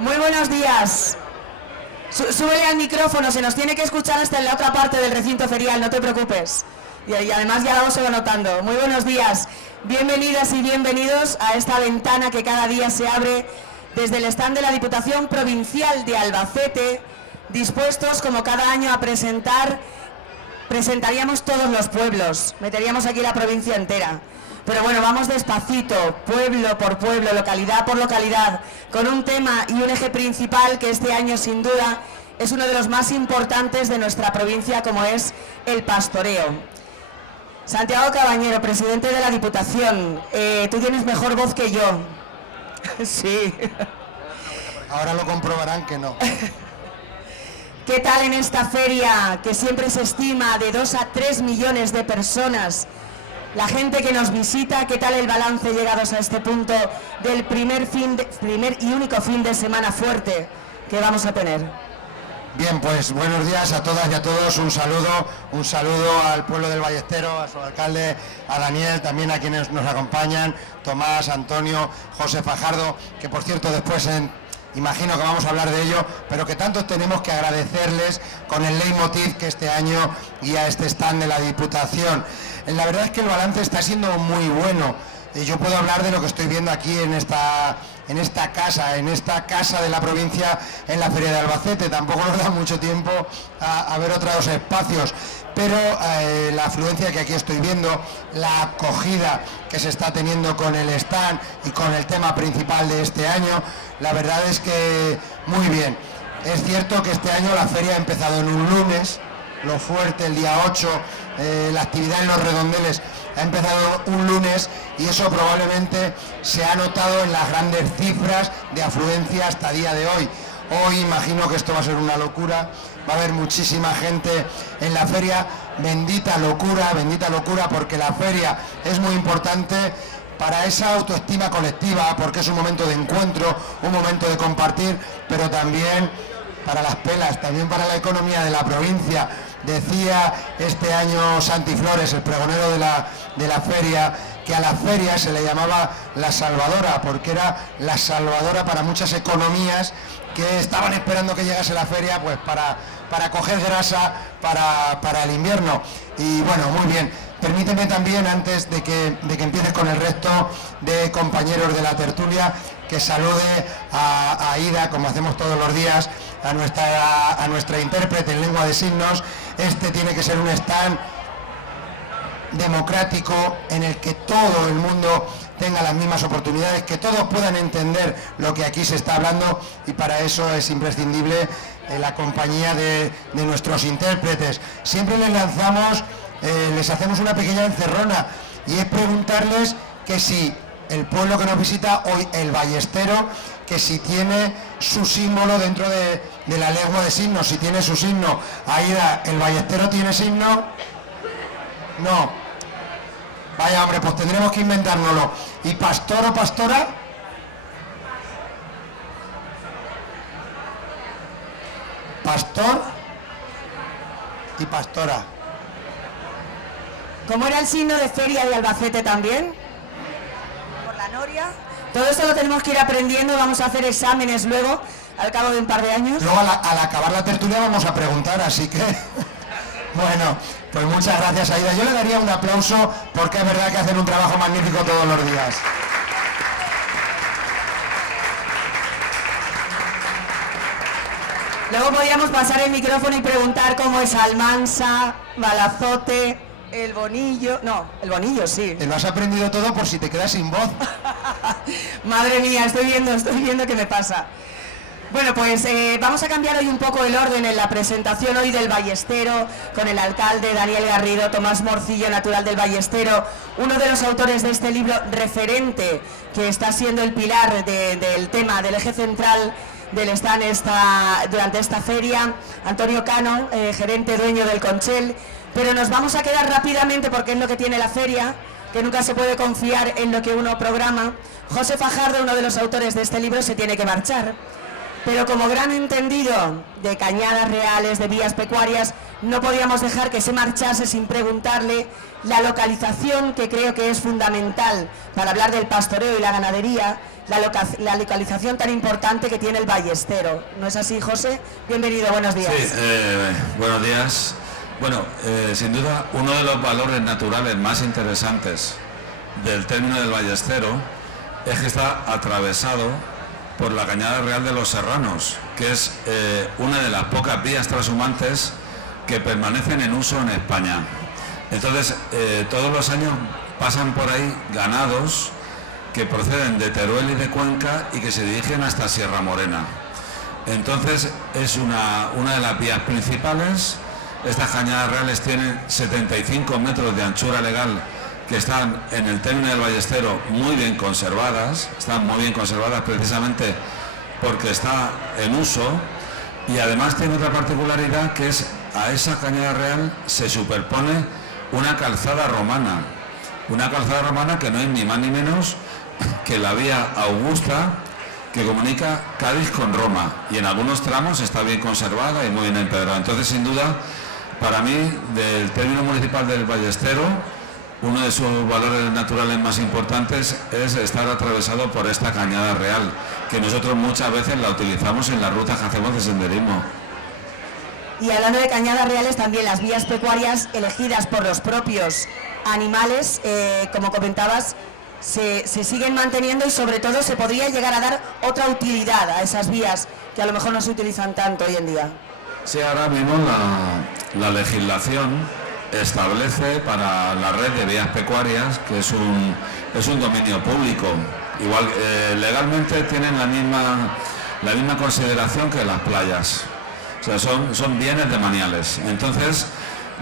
Muy buenos días. Súbele al micrófono, se nos tiene que escuchar hasta en la otra parte del recinto ferial, no te preocupes. Y además ya la se va notando. Muy buenos días. Bienvenidas y bienvenidos a esta ventana que cada día se abre desde el stand de la Diputación Provincial de Albacete, dispuestos como cada año a presentaríamos todos los pueblos, meteríamos aquí la provincia entera. Pero bueno, vamos despacito, pueblo por pueblo, localidad por localidad, con un tema y un eje principal que este año sin duda es uno de los más importantes de nuestra provincia, como es el pastoreo. Santiago Cabañero, presidente de la Diputación, tú tienes mejor voz que yo. Sí. Ahora lo comprobarán que no. ¿Qué tal en esta feria que siempre se estima de 2 a 3 millones de personas? La gente que nos visita, ¿qué tal el balance llegados a este punto del primer y único fin de semana fuerte que vamos a tener? Bien, pues buenos días a todas y a todos, un saludo al pueblo del Ballestero, a su alcalde, a Daniel, también a quienes nos acompañan, Tomás, Antonio, José Fajardo, que por cierto después imagino que vamos a hablar de ello, pero que tanto tenemos que agradecerles con el leitmotiv que este año guía este stand de la Diputación. La verdad es que el balance está siendo muy bueno. Yo puedo hablar de lo que estoy viendo aquí en esta casa de la provincia, en la Feria de Albacete. Tampoco nos da mucho tiempo a ver otros espacios, pero la afluencia que aquí estoy viendo, la acogida que se está teniendo con el stand y con el tema principal de este año, la verdad es que muy bien. Es cierto que este año la feria ha empezado en un lunes, lo fuerte, el día 8, la actividad en los redondeles ha empezado un lunes y eso probablemente se ha notado en las grandes cifras de afluencia hasta el día de hoy. Hoy imagino que esto va a ser una locura, va a haber muchísima gente en la feria, bendita locura, porque la feria es muy importante para esa autoestima colectiva, porque es un momento de encuentro, un momento de compartir, pero también para las pelas, también para la economía de la provincia. Decía este año Santi Flores, el pregonero de la feria, que a la feria se le llamaba la salvadora, porque era la salvadora para muchas economías que estaban esperando que llegase la feria pues para coger grasa para el invierno. Y bueno, muy bien. Permíteme también, antes de que empieces con el resto de compañeros de la tertulia, que salude a Aida, como hacemos todos los días, a nuestra intérprete en lengua de signos. Este tiene que ser un stand democrático en el que todo el mundo tenga las mismas oportunidades, que todos puedan entender lo que aquí se está hablando, y para eso es imprescindible la compañía de nuestros intérpretes. Siempre les hacemos una pequeña encerrona, y es preguntarles que si el pueblo que nos visita hoy, el Ballestero, que si tiene su símbolo dentro de la lengua de signos, si tiene su signo. Aida, ¿el Ballestero tiene signo? No. Vaya hombre, pues tendremos que inventárnoslo. ¿Y pastor o pastora? Pastor y pastora. ¿Cómo era el signo de feria de Albacete también? Por la noria. Todo esto lo tenemos que ir aprendiendo, vamos a hacer exámenes luego, al cabo de un par de años. Luego al acabar la tertulia vamos a preguntar, así que... Bueno, pues muchas gracias, Aida. Yo le daría un aplauso porque es verdad que hacen un trabajo magnífico todos los días. Luego podríamos pasar el micrófono y preguntar cómo es Almansa, Balazote, El Bonillo... No, El Bonillo sí. Te lo has aprendido todo por si te quedas sin voz. Madre mía, estoy viendo qué me pasa. Bueno, pues vamos a cambiar hoy un poco el orden en la presentación hoy del Ballestero, con el alcalde Daniel Garrido, Tomás Morcillo, natural del Ballestero, uno de los autores de este libro referente, que está siendo el pilar del tema, del eje central del stand durante esta feria, Antonio Cano, gerente dueño del Conchel. Pero nos vamos a quedar rápidamente, porque es lo que tiene la feria, que nunca se puede confiar en lo que uno programa. José Fajardo, uno de los autores de este libro, se tiene que marchar. Pero como gran entendido de cañadas reales, de vías pecuarias, no podíamos dejar que se marchase sin preguntarle la localización, que creo que es fundamental para hablar del pastoreo y la ganadería, la localización tan importante que tiene el Ballestero. ¿No es así, José? Bienvenido, buenos días. Sí, buenos días. Bueno, sin duda, uno de los valores naturales más interesantes del término del Ballestero es que está atravesado por la Cañada Real de los Serranos, que es una de las pocas vías trashumantes que permanecen en uso en España. Entonces, todos los años pasan por ahí ganados que proceden de Teruel y de Cuenca y que se dirigen hasta Sierra Morena. Entonces, es una de las vías principales. Estas cañadas reales tienen 75 metros de anchura legal, que están en el término del Ballestero muy bien conservadas, están muy bien conservadas precisamente porque está en uso, y además tiene otra particularidad, que es a esa cañada real se superpone una calzada romana que no es ni más ni menos que la vía Augusta que comunica Cádiz con Roma, y en algunos tramos está bien conservada y muy bien empedrada. Entonces, sin duda, para mí, del término municipal del Ballestero, uno de sus valores naturales más importantes es estar atravesado por esta cañada real, que nosotros muchas veces la utilizamos en las rutas que hacemos de senderismo. Y hablando de cañadas reales, también las vías pecuarias elegidas por los propios animales, como comentabas, se siguen manteniendo, y sobre todo se podría llegar a dar otra utilidad a esas vías que a lo mejor no se utilizan tanto hoy en día. Sí, ahora mismo la legislación establece para la red de vías pecuarias que es un dominio público. Igual legalmente tienen la misma consideración que las playas. O sea, son bienes demaniales. Entonces,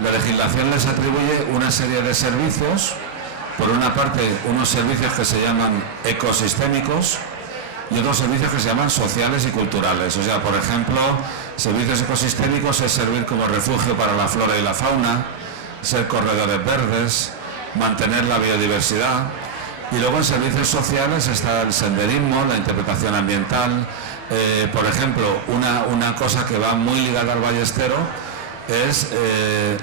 la legislación les atribuye una serie de servicios. Por una parte, unos servicios que se llaman ecosistémicos y otros servicios que se llaman sociales y culturales. O sea, por ejemplo, servicios ecosistémicos es servir como refugio para la flora y la fauna, ser corredores verdes, mantener la biodiversidad. Y luego en servicios sociales está el senderismo, la interpretación ambiental. Por ejemplo, una cosa que va muy ligada al Ballestero es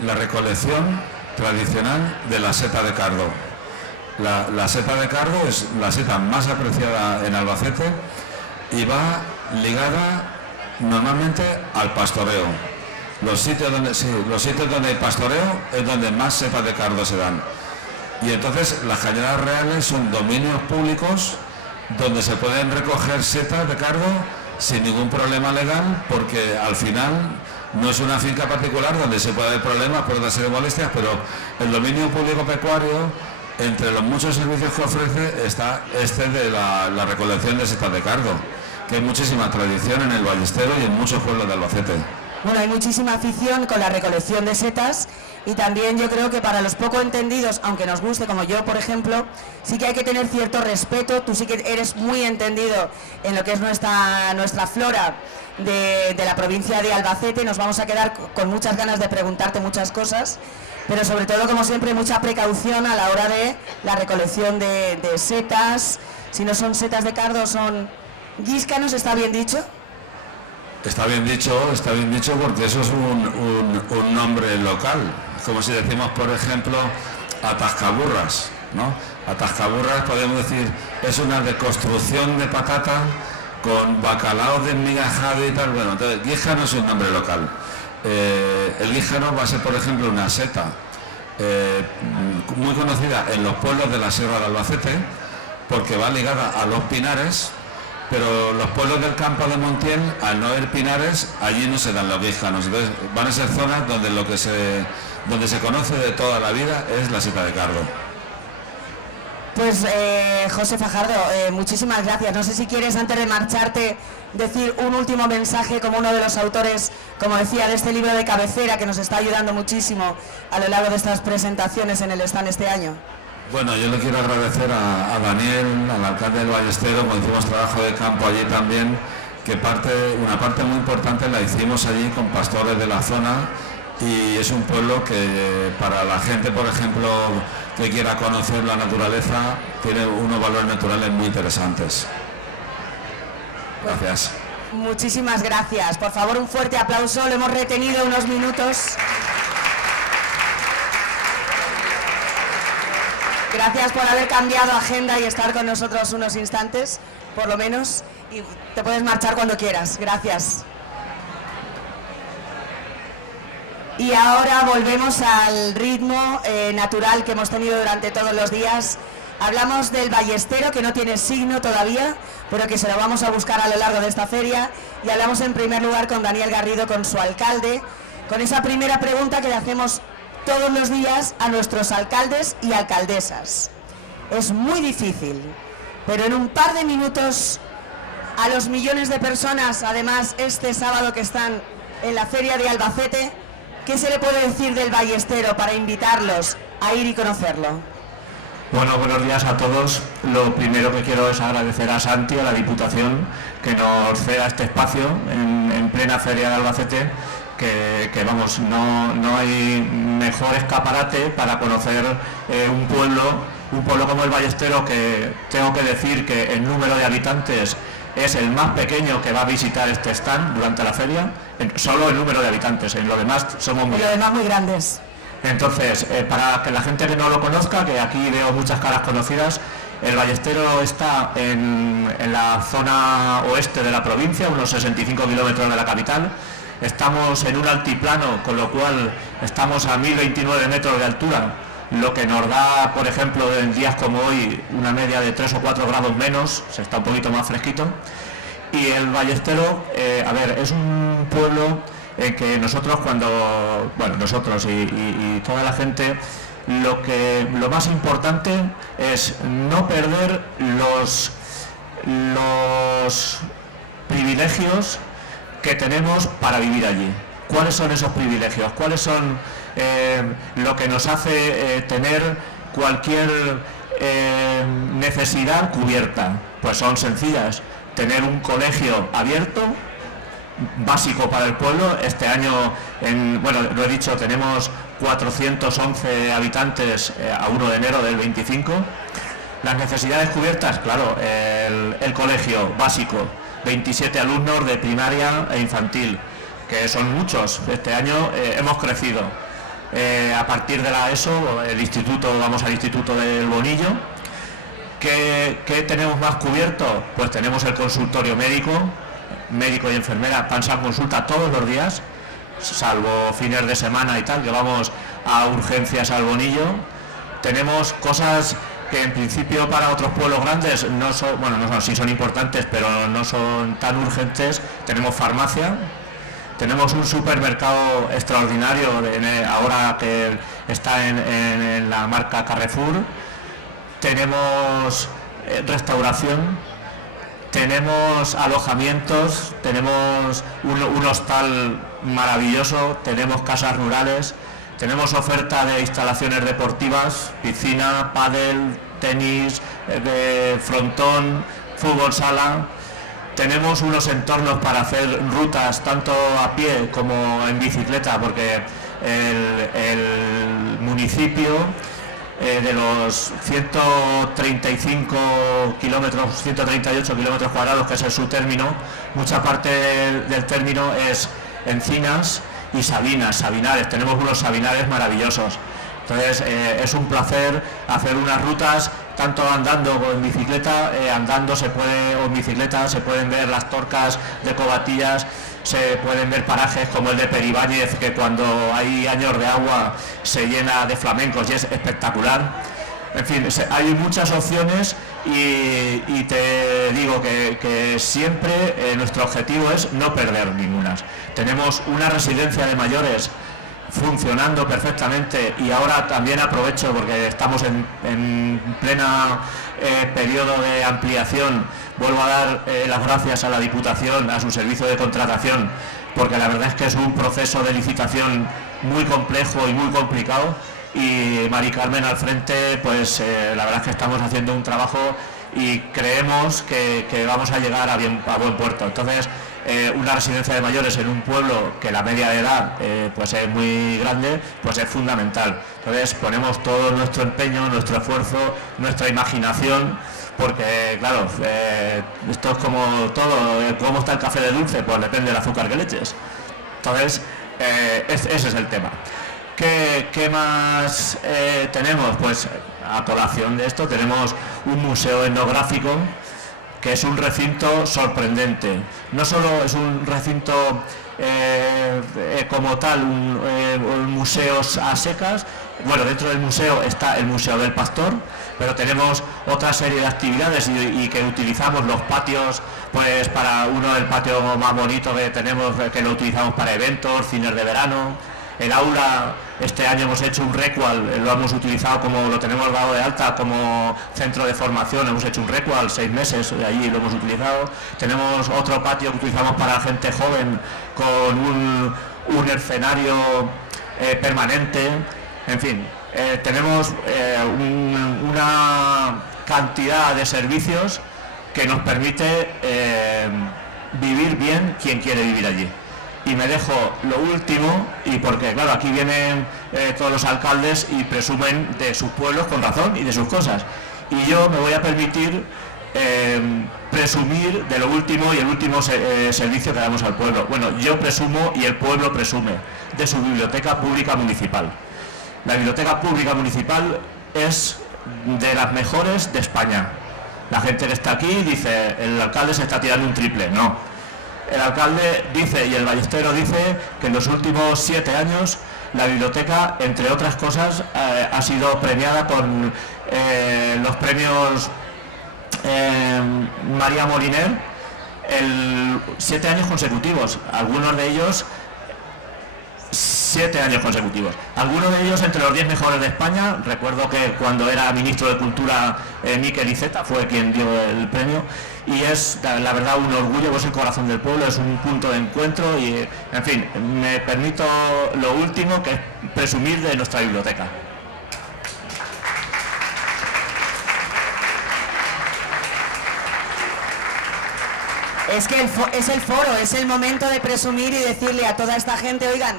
la recolección tradicional de la seta de cardo. La seta de cardo es la seta más apreciada en Albacete y va ligada normalmente al pastoreo. Los sitios donde hay pastoreo es donde más setas de cardo se dan. Y entonces las cañadas reales son dominios públicos donde se pueden recoger setas de cardo sin ningún problema legal, porque al final no es una finca particular donde se puede haber problemas por otra serie de molestias, pero el dominio público pecuario, entre los muchos servicios que ofrece, está de la recolección de setas de cardo, que hay muchísima tradición en el Ballestero y en muchos pueblos de Albacete. Bueno, hay muchísima afición con la recolección de setas, y también yo creo que para los poco entendidos, aunque nos guste, como yo por ejemplo, sí que hay que tener cierto respeto. Tú sí que eres muy entendido en lo que es nuestra flora de la provincia de Albacete. Nos vamos a quedar con muchas ganas de preguntarte muchas cosas, pero sobre todo, como siempre, mucha precaución a la hora de la recolección de setas. Si no son setas de cardo, son guíscanos, ¿está bien dicho? Está bien dicho porque eso es un nombre local, como si decimos, por ejemplo, atascaburras, ¿no? Atascaburras, podemos decir, es una deconstrucción de patata con bacalao desmigajado y tal. Bueno, entonces, guíjano es un nombre local. El guíjano va a ser, por ejemplo, una seta muy conocida en los pueblos de la Sierra de Albacete, porque va ligada a los pinares. Pero los pueblos del campo de Montiel, al no haber pinares, allí no se dan los guíjanos. Entonces van a ser zonas donde donde se conoce de toda la vida es la seta de cardo. Pues José Fajardo, muchísimas gracias. No sé si quieres, antes de marcharte, decir un último mensaje como uno de los autores, como decía, de este libro de cabecera que nos está ayudando muchísimo a lo largo de estas presentaciones en el stand este año. Bueno, yo le quiero agradecer a Daniel, al alcalde del Ballestero, cuando hicimos trabajo de campo allí también, que una parte muy importante la hicimos allí con pastores de la zona, y es un pueblo que para la gente, por ejemplo, que quiera conocer la naturaleza, tiene unos valores naturales muy interesantes. Gracias. Muchísimas gracias. Por favor, un fuerte aplauso. Lo hemos retenido unos minutos. Gracias por haber cambiado agenda y estar con nosotros unos instantes, por lo menos. Y te puedes marchar cuando quieras. Gracias. Y ahora volvemos al ritmo natural que hemos tenido durante todos los días. Hablamos del ballestero, que no tiene signo todavía, pero que se lo vamos a buscar a lo largo de esta feria. Y hablamos en primer lugar con Daniel Garrido, con su alcalde, con esa primera pregunta que le hacemos todos los días a nuestros alcaldes y alcaldesas. Es muy difícil, pero en un par de minutos, a los millones de personas, además este sábado que están en la feria de Albacete, ¿qué se le puede decir del ballestero para invitarlos a ir y conocerlo? Bueno, buenos días a todos. Lo primero que quiero es agradecer a Santi, a la Diputación, que nos ceda este espacio en plena feria de Albacete, que vamos, no hay mejor escaparate para conocer un pueblo como el Ballestero, que tengo que decir que el número de habitantes es el más pequeño que va a visitar este stand durante la feria, solo el número de habitantes, en lo demás somos muy grandes. Entonces, para que la gente que no lo conozca, que aquí veo muchas caras conocidas, el Ballestero está en la zona oeste de la provincia, unos 65 kilómetros de la capital. Estamos en un altiplano, con lo cual estamos a 1029 metros de altura, lo que nos da, por ejemplo, en días como hoy, una media de 3 o 4 grados menos, se está un poquito más fresquito. Y el Ballestero, es un pueblo en que nosotros nosotros y toda la gente, lo más importante es no perder los privilegios que tenemos para vivir allí. ¿Cuáles son esos privilegios? ¿Cuáles son lo que nos hace tener cualquier necesidad cubierta? Pues son sencillas. Tener un colegio abierto, básico para el pueblo. Este año, lo he dicho, tenemos 411 habitantes a 1 de enero del 25. Las necesidades cubiertas, claro, el colegio básico, 27 alumnos de primaria e infantil, que son muchos. Este año hemos crecido. A partir de la ESO, vamos al Instituto del Bonillo. ¿Qué tenemos más cubierto? Pues tenemos el consultorio médico y enfermera. Pansan consulta todos los días, salvo fines de semana y tal, que vamos a urgencias al Bonillo. Tenemos cosas que en principio para otros pueblos grandes sí son importantes, pero no son tan urgentes. Tenemos farmacia, tenemos un supermercado extraordinario, ahora que está en la marca Carrefour. Tenemos restauración, tenemos alojamientos, tenemos un hostal maravilloso, tenemos casas rurales, tenemos oferta de instalaciones deportivas, piscina, pádel, tenis, frontón, fútbol sala. Tenemos unos entornos para hacer rutas tanto a pie como en bicicleta, porque el municipio, de los 135 kilómetros, 138 kilómetros cuadrados, que es su término, mucha parte del término es encinas y sabinares. Tenemos unos sabinares maravillosos. Entonces es un placer hacer unas rutas, tanto andando como en bicicleta. O en bicicleta se pueden ver las torcas de Covatillas, se pueden ver parajes como el de Peribáñez, que cuando hay años de agua se llena de flamencos y es espectacular. En fin, hay muchas opciones y te digo que siempre nuestro objetivo es no perder ninguna. Tenemos una residencia de mayores funcionando perfectamente, y ahora también aprovecho, porque estamos en plena periodo de ampliación, vuelvo a dar las gracias a la Diputación, a su servicio de contratación, porque la verdad es que es un proceso de licitación muy complejo y muy complicado, y Mari Carmen al frente, pues la verdad es que estamos haciendo un trabajo y creemos que vamos a llegar a buen puerto. Entonces una residencia de mayores en un pueblo que la media de edad pues es muy grande, pues es fundamental. Entonces ponemos todo nuestro empeño, nuestro esfuerzo, nuestra imaginación, porque claro, esto es como todo, ¿cómo está el café de dulce? Pues depende del azúcar que le eches. Entonces, ese es el tema. ¿Qué más tenemos? Pues a colación de esto tenemos un museo etnográfico que es un recinto sorprendente. No solo es un recinto como tal, un museo a secas. Bueno, dentro del museo está el Museo del Pastor, pero tenemos otra serie de actividades y que utilizamos los patios, pues para el patio más bonito que tenemos, que lo utilizamos para eventos, cines de verano. El aula, este año hemos hecho un recual, lo hemos utilizado como lo tenemos dado de alta como centro de formación, hemos hecho un recual 6 meses, allí lo hemos utilizado. Tenemos otro patio que utilizamos para gente joven con un escenario permanente. En fin, tenemos una cantidad de servicios que nos permite vivir bien quien quiere vivir allí. Y me dejo lo último, y porque claro, aquí vienen todos los alcaldes y presumen de sus pueblos con razón y de sus cosas. Y yo me voy a permitir presumir de lo último y el último servicio que damos al pueblo. Bueno, yo presumo y el pueblo presume de su biblioteca pública municipal. La biblioteca pública municipal es de las mejores de España. La gente que está aquí dice, el alcalde se está tirando un triple. No. El alcalde dice y el ballestero dice que en los últimos 7 años la biblioteca, entre otras cosas, ha sido premiada con los premios María Moliner 7 años consecutivos. Algunos de ellos 7 años consecutivos. Algunos de ellos entre los 10 mejores de España. Recuerdo que cuando era ministro de Cultura, Miquel Iceta fue quien dio el premio. Y es, la verdad, un orgullo, pues el corazón del pueblo, es un punto de encuentro y, en fin, me permito lo último, que es presumir de nuestra biblioteca. Es que es el foro, es el momento de presumir y decirle a toda esta gente, oigan,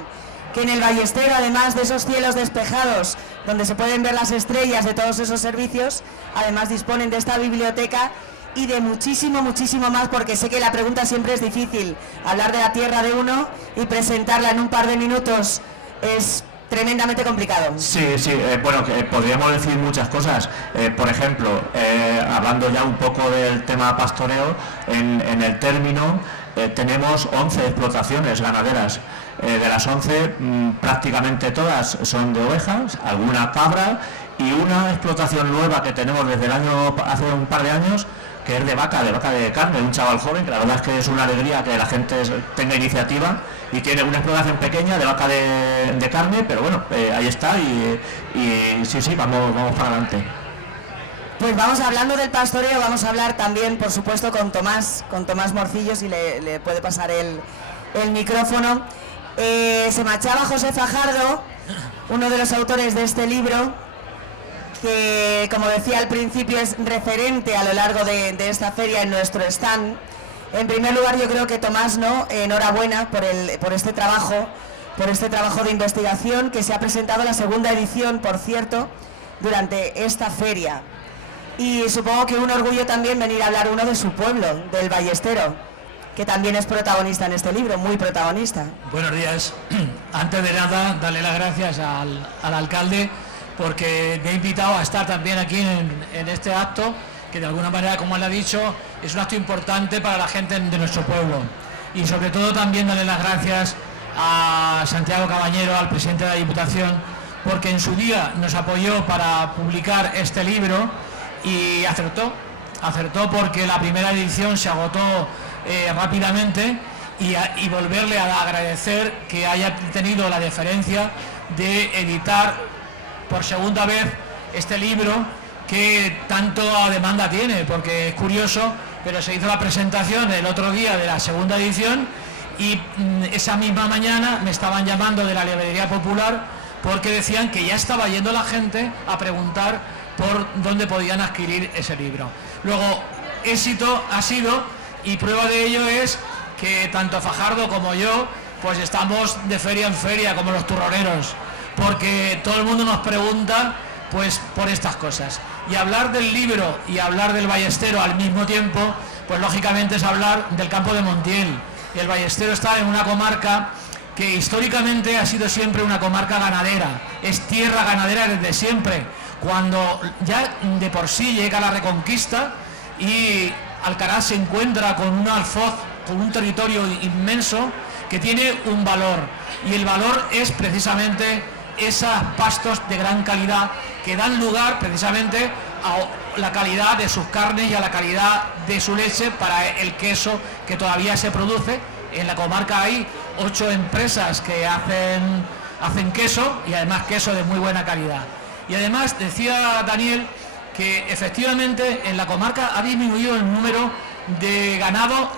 que en el Ballestero, además de esos cielos despejados, donde se pueden ver las estrellas de todos esos servicios, además disponen de esta biblioteca y de muchísimo, muchísimo más, porque sé que la pregunta siempre es difícil. Hablar de la tierra de uno y presentarla en un par de minutos es tremendamente complicado. Sí, bueno, podríamos decir muchas cosas. Por ejemplo, hablando ya un poco del tema pastoreo, en el término tenemos 11 explotaciones ganaderas. De las 11, prácticamente todas son de ovejas, alguna cabra y una explotación nueva que tenemos desde hace un par de años, que es de vaca de carne, un chaval joven, que la verdad es que es una alegría que la gente tenga iniciativa y tiene una explotación pequeña de vaca de carne, pero bueno, ahí está y sí, vamos para adelante. Pues vamos hablando del pastoreo, vamos a hablar también, por supuesto, con Tomás Morcillo, si le puede pasar el micrófono. Se marchaba José Fajardo, uno de los autores de este libro, que, como decía al principio, es referente a lo largo de esta feria en nuestro stand. En primer lugar, yo creo que Tomás, enhorabuena por este trabajo de investigación, que se ha presentado la segunda edición, por cierto, durante esta feria. Y supongo que un orgullo también venir a hablar uno de su pueblo, del Ballestero, que también es protagonista en este libro, muy protagonista. Buenos días. Antes de nada, darle las gracias al alcalde, porque me ha invitado a estar también aquí en este acto, que de alguna manera, como él ha dicho, es un acto importante para la gente de nuestro pueblo. Y sobre todo también darle las gracias a Santiago Cabañero, al presidente de la Diputación, porque en su día nos apoyó para publicar este libro y acertó porque la primera edición se agotó rápidamente, y volverle a agradecer que haya tenido la deferencia de editar por segunda vez este libro que tanto demanda tiene, porque es curioso, pero se hizo la presentación el otro día de la segunda edición y esa misma mañana me estaban llamando de la librería popular porque decían que ya estaba yendo la gente a preguntar por dónde podían adquirir ese libro. Luego, éxito ha sido, y prueba de ello es que tanto Fajardo como yo pues estamos de feria en feria como los turroneros, porque todo el mundo nos pregunta pues por estas cosas. Y hablar del libro y hablar del Ballestero al mismo tiempo, pues lógicamente es hablar del campo de Montiel. Y el Ballestero está en una comarca que históricamente ha sido siempre una comarca ganadera, es tierra ganadera desde siempre. Cuando ya de por sí llega la Reconquista y Alcaraz se encuentra con un alfoz, con un territorio inmenso que tiene un valor, y el valor es precisamente esos pastos de gran calidad que dan lugar precisamente a la calidad de sus carnes y a la calidad de su leche para el queso que todavía se produce. En la comarca hay 8 empresas que hacen queso, y además queso de muy buena calidad. Y además decía Daniel que efectivamente en la comarca ha disminuido el número de ganado,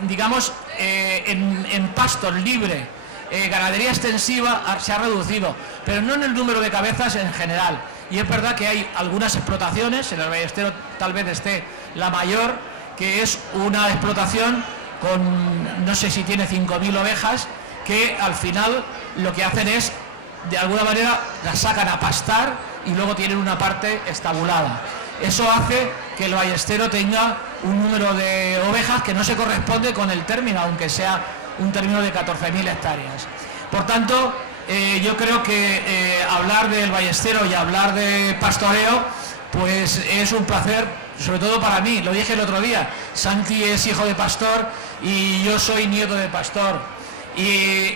digamos, en pastos libres. Ganadería extensiva se ha reducido, pero no en el número de cabezas en general. Y es verdad que hay algunas explotaciones, en el Ballestero tal vez esté la mayor, que es una explotación con, no sé si tiene 5.000 ovejas, que al final lo que hacen es, de alguna manera, las sacan a pastar y luego tienen una parte estabulada. Eso hace que el Ballestero tenga un número de ovejas que no se corresponde con el término, aunque sea un término de 14.000 hectáreas. Por tanto, yo creo que hablar del Ballestero y hablar de pastoreo, pues es un placer, sobre todo para mí. Lo dije el otro día, Santi es hijo de pastor y yo soy nieto de pastor. Y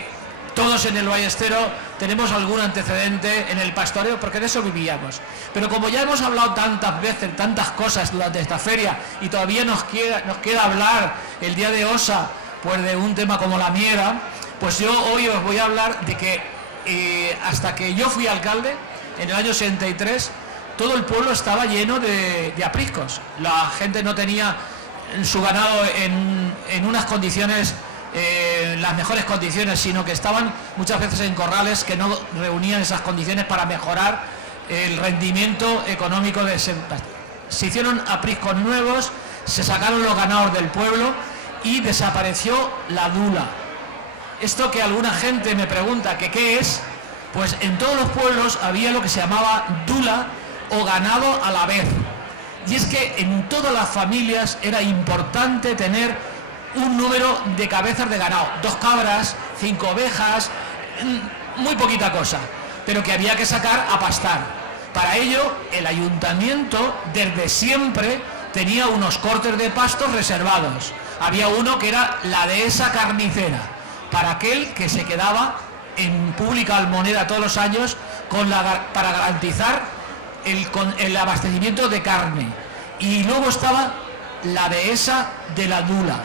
todos en el Ballestero tenemos algún antecedente en el pastoreo, porque de eso vivíamos. Pero como ya hemos hablado tantas veces, tantas cosas durante esta feria, y todavía nos queda hablar el día de Osa, pues de un tema como la miera, pues yo hoy os voy a hablar de que hasta que yo fui alcalde, en el año 63, todo el pueblo estaba lleno de apriscos. La gente no tenía su ganado en unas condiciones, las mejores condiciones, sino que estaban muchas veces en corrales que no reunían esas condiciones para mejorar el rendimiento económico de ese. Se hicieron apriscos nuevos, se sacaron los ganados del pueblo y desapareció la dula. Esto que alguna gente me pregunta que qué es, pues en todos los pueblos había lo que se llamaba dula o ganado a la vez. Y es que en todas las familias era importante tener un número de cabezas de ganado, 2 cabras, 5 ovejas, muy poquita cosa, pero que había que sacar a pastar. Para ello, el ayuntamiento desde siempre tenía unos cortes de pastos reservados. Había uno que era la dehesa carnicera, para aquel que se quedaba en pública almoneda todos los años para garantizar el abastecimiento de carne. Y luego estaba la dehesa de la dula,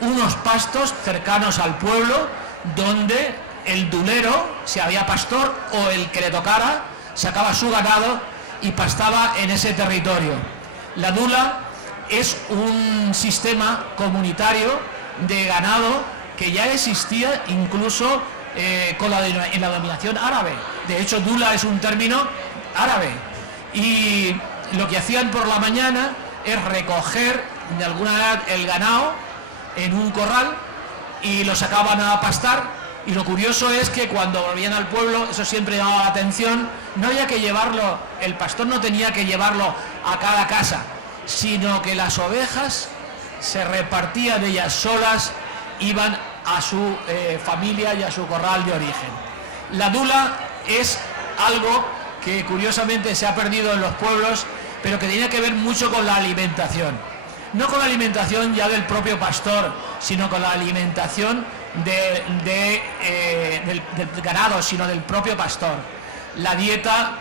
unos pastos cercanos al pueblo donde el dulero, si había pastor o el que le tocara, sacaba su ganado y pastaba en ese territorio. La dula es un sistema comunitario de ganado que ya existía incluso en la dominación árabe. De hecho, dula es un término árabe. Y lo que hacían por la mañana es recoger de alguna manera el ganado en un corral y lo sacaban a pastar. Y lo curioso es que cuando volvían al pueblo, eso siempre llamaba la atención, no había que llevarlo, el pastor no tenía que llevarlo a cada casa, sino que las ovejas se repartían ellas solas, iban a su familia y a su corral de origen. La dula es algo que curiosamente se ha perdido en los pueblos, pero que tenía que ver mucho con la alimentación. No con la alimentación ya del propio pastor, sino con la alimentación del ganado, sino del propio pastor. La dieta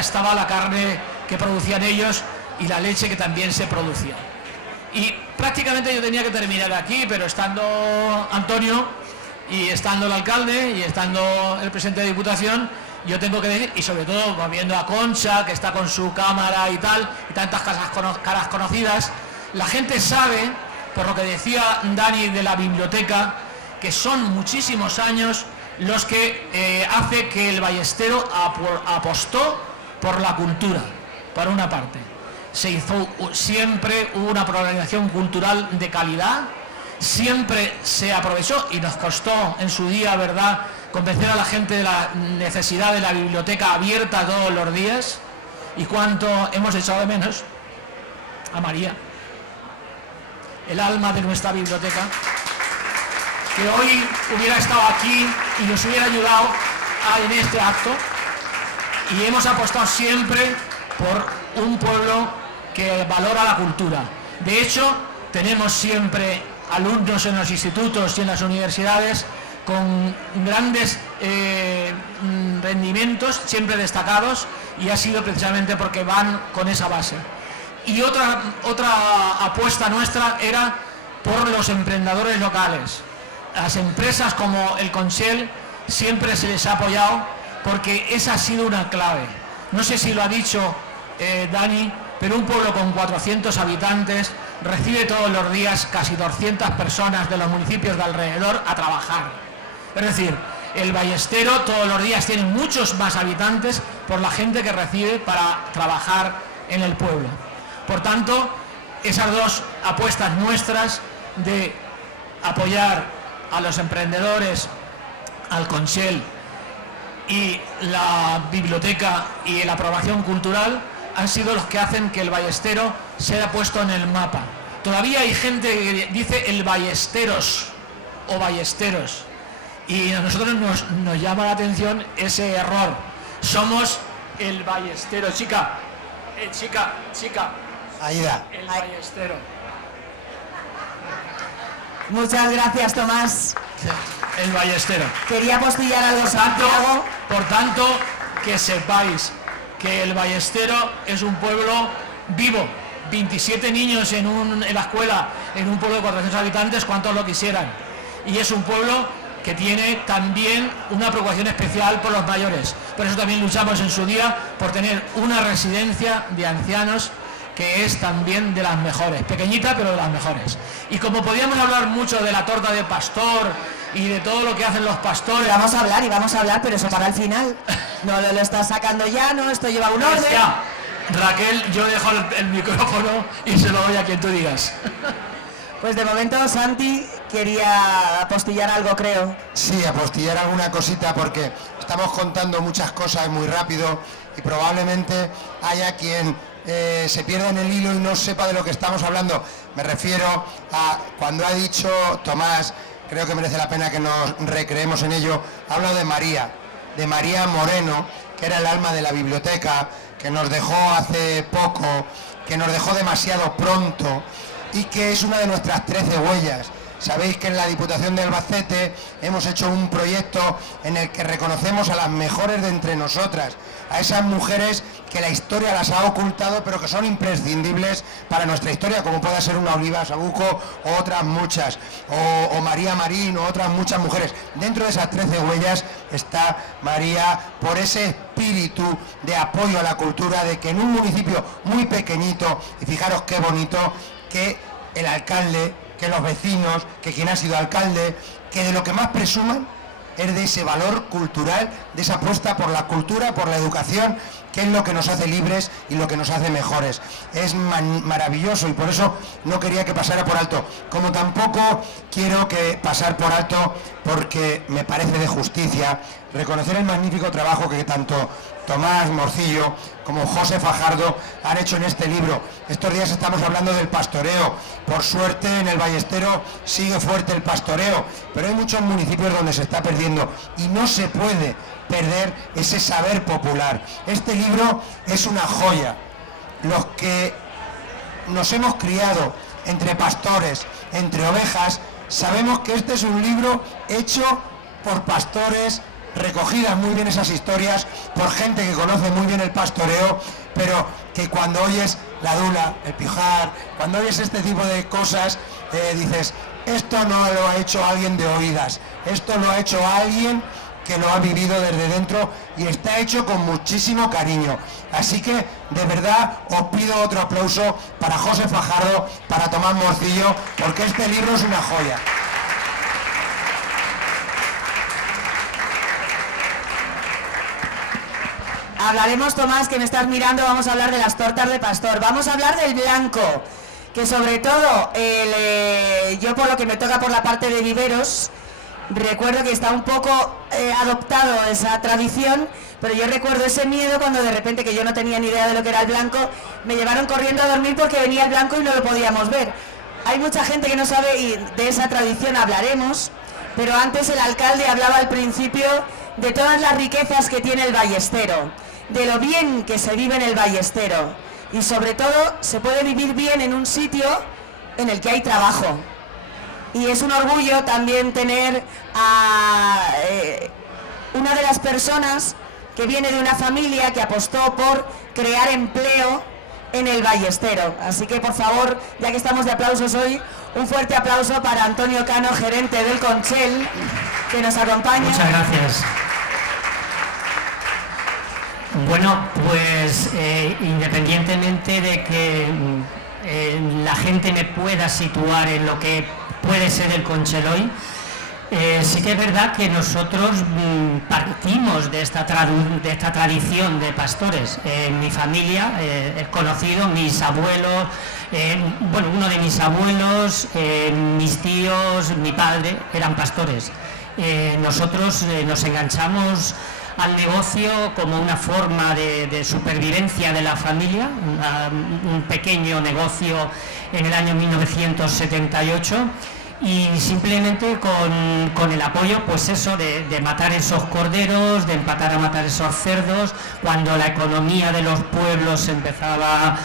estaba la carne que producían ellos y la leche que también se producía. Y prácticamente yo tenía que terminar aquí, pero estando Antonio y estando el alcalde y estando el presidente de Diputación, yo tengo que decir, y sobre todo viendo a Concha, que está con su cámara y tal, y tantas caras conocidas, la gente sabe, por lo que decía Dani de la biblioteca, que son muchísimos años los que hace que el Ballestero apostó por la cultura, por una parte. Se hizo siempre una programación cultural de calidad, siempre se aprovechó y nos costó en su día, ¿verdad?, convencer a la gente de la necesidad de la biblioteca abierta todos los días, y cuánto hemos echado de menos a María, el alma de nuestra biblioteca, que hoy hubiera estado aquí y nos hubiera ayudado en este acto. Y hemos apostado siempre por un pueblo que valora la cultura. De hecho, tenemos siempre alumnos en los institutos y en las universidades con grandes rendimientos, siempre destacados, y ha sido precisamente porque van con esa base. Y otra apuesta nuestra era por los emprendedores locales. Las empresas como el Consell siempre se les ha apoyado, porque esa ha sido una clave. No sé si lo ha dicho Dani, pero un pueblo con 400 habitantes recibe todos los días casi 200 personas de los municipios de alrededor a trabajar. Es decir, el Ballestero todos los días tiene muchos más habitantes por la gente que recibe para trabajar en el pueblo. Por tanto, esas dos apuestas nuestras de apoyar a los emprendedores, al Consell y la biblioteca y la programación cultural han sido los que hacen que el Ballestero sea puesto en el mapa. Todavía hay gente que dice el Ballesteros o Ballesteros, y a nosotros nos llama la atención ese error. Somos el Ballestero, chica, Aida. el Ballestero. Muchas gracias, Tomás. El Ballestero. Quería apostillar algo, Santiago. Por tanto, que sepáis que el Ballestero es un pueblo vivo. 27 niños en la escuela, en un pueblo de 400 habitantes, cuantos lo quisieran. Y es un pueblo que tiene también una preocupación especial por los mayores. Por eso también luchamos en su día por tener una residencia de ancianos que es también de las mejores, pequeñita pero de las mejores. Y como podíamos hablar mucho de la torta de pastor y de todo lo que hacen los pastores... Y vamos a hablar, pero eso para el final. No lo estás sacando ya, ¿no? Esto lleva un orden. Ya. Raquel, yo dejo el micrófono y se lo doy a quien tú digas. Pues de momento Santi quería apostillar algo, creo. Sí, apostillar alguna cosita, porque estamos contando muchas cosas muy rápido y probablemente haya quien se pierda en el hilo y no sepa de lo que estamos hablando. Me refiero a cuando ha dicho Tomás, creo que merece la pena que nos recreemos en ello, ha hablado de María Moreno, que era el alma de la biblioteca, que nos dejó hace poco, que nos dejó demasiado pronto y que es una de nuestras 13 huellas. Sabéis que en la Diputación de Albacete hemos hecho un proyecto en el que reconocemos a las mejores de entre nosotras, a esas mujeres que la historia las ha ocultado pero que son imprescindibles para nuestra historia, como pueda ser una Oliva Sabuco o otras muchas, o María Marín o otras muchas mujeres. Dentro de esas 13 huellas está María, por ese espíritu de apoyo a la cultura, de que en un municipio muy pequeñito, y fijaros qué bonito, que el alcalde, que los vecinos, que quien ha sido alcalde, que de lo que más presuman es de ese valor cultural, de esa apuesta por la cultura, por la educación, que es lo que nos hace libres y lo que nos hace mejores. Es maravilloso y por eso no quería que pasara por alto. Como tampoco quiero que pasar por alto, porque me parece de justicia reconocer el magnífico trabajo que tanto Tomás Morcillo como José Fajardo han hecho en este libro. Estos días estamos hablando del pastoreo. Por suerte en el Ballestero sigue fuerte el pastoreo, pero hay muchos municipios donde se está perdiendo y no se puede perder ese saber popular. Este libro es una joya. Los que nos hemos criado entre pastores, entre ovejas, sabemos que este es un libro hecho por pastores, recogidas muy bien esas historias por gente que conoce muy bien el pastoreo, pero que cuando oyes la dula, el pijar, cuando oyes este tipo de cosas, dices, esto no lo ha hecho alguien de oídas, esto lo ha hecho alguien que lo ha vivido desde dentro y está hecho con muchísimo cariño. Así que, de verdad, os pido otro aplauso para José Fajardo, para Tomás Morcillo, porque este libro es una joya. Hablaremos, Tomás, que me estás mirando, vamos a hablar de las tortas de pastor, vamos a hablar del blanco, que sobre todo yo por lo que me toca por la parte de viveros, recuerdo que está un poco adoptado esa tradición, pero yo recuerdo ese miedo cuando de repente, que yo no tenía ni idea de lo que era el blanco, me llevaron corriendo a dormir porque venía el blanco y no lo podíamos ver. Hay mucha gente que no sabe y de esa tradición hablaremos, pero antes el alcalde hablaba al principio de todas las riquezas que tiene el Ballestero, de lo bien que se vive en el Ballestero y sobre todo se puede vivir bien en un sitio en el que hay trabajo. Y es un orgullo también tener a una de las personas que viene de una familia que apostó por crear empleo en el Ballestero. Así que por favor, ya que estamos de aplausos hoy, un fuerte aplauso para Antonio Cano, gerente del Conchel, que nos acompaña. Muchas gracias. Bueno, pues independientemente de que la gente me pueda situar en lo que puede ser el Conchel hoy, sí que es verdad que nosotros partimos de esta tradición de pastores. En mi familia he conocido mis abuelos, bueno, uno de mis abuelos, mis tíos, mi padre eran pastores. Nosotros nos enganchamos al negocio como una forma de supervivencia de la familia, un pequeño negocio en el año 1978, y simplemente con el apoyo, pues eso, de matar esos corderos, de empatar a matar esos cerdos, cuando la economía de los pueblos empezaba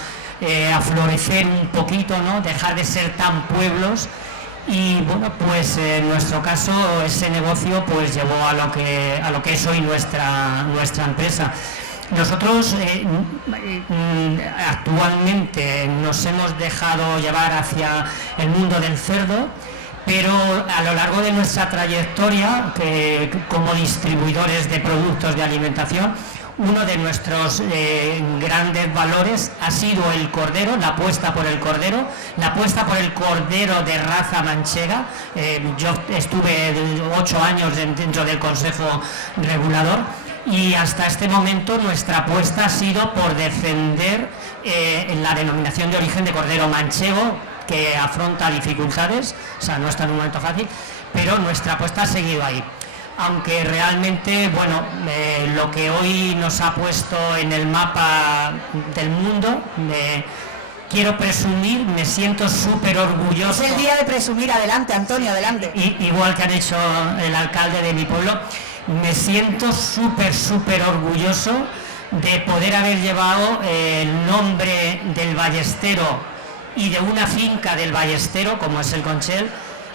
a florecer un poquito, ¿no? Dejar de ser tan pueblos. Y bueno, pues en nuestro caso ese negocio pues llevó a lo que es hoy nuestra empresa. Nosotros actualmente nos hemos dejado llevar hacia el mundo del cerdo, pero a lo largo de nuestra trayectoria como distribuidores de productos de alimentación, uno de nuestros grandes valores ha sido el cordero, la apuesta por el cordero, de raza manchega. Yo estuve 8 años dentro del Consejo Regulador y hasta este momento nuestra apuesta ha sido por defender la denominación de origen de cordero manchego, que afronta dificultades, o sea, no está en un momento fácil, pero nuestra apuesta ha seguido ahí. Aunque realmente, bueno, lo que hoy nos ha puesto en el mapa del mundo, quiero presumir, me siento súper orgulloso. Es el día de presumir, adelante Antonio, adelante. Igual que han hecho el alcalde de mi pueblo, me siento súper orgulloso de poder haber llevado el nombre del Ballestero y de una finca del Ballestero, como es el Conchel,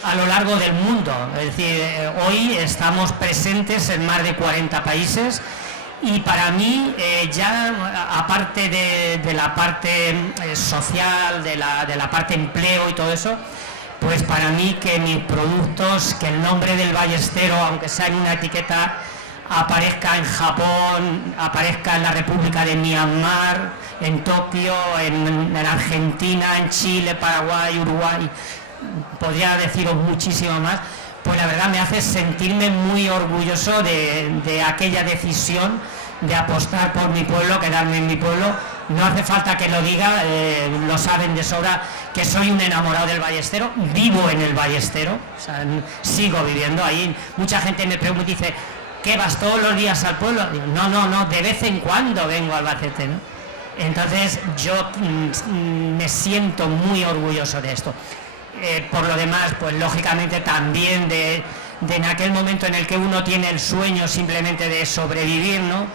a lo largo del mundo. Es decir, hoy estamos presentes en más de 40 países y para mí, ya aparte de la parte social, de la parte empleo y todo eso, pues para mí que mis productos, que el nombre del Ballestero, aunque sea en una etiqueta, aparezca en Japón, aparezca en la República de Myanmar, en Tokio, en Argentina, en Chile, Paraguay, Uruguay, podría deciros muchísimo más, pues la verdad me hace sentirme muy orgulloso de aquella decisión de apostar por mi pueblo, quedarme en mi pueblo. No hace falta que lo diga, lo saben de sobra, que soy un enamorado del Ballestero, vivo en el Ballestero, o sea, sigo viviendo ahí. Mucha gente me pregunta y dice, ¿qué vas todos los días al pueblo? Digo, no, de vez en cuando vengo al Albacete, ¿no? Entonces yo me siento muy orgulloso de esto. Por lo demás, pues lógicamente también de en aquel momento en el que uno tiene el sueño simplemente de sobrevivir, ¿no?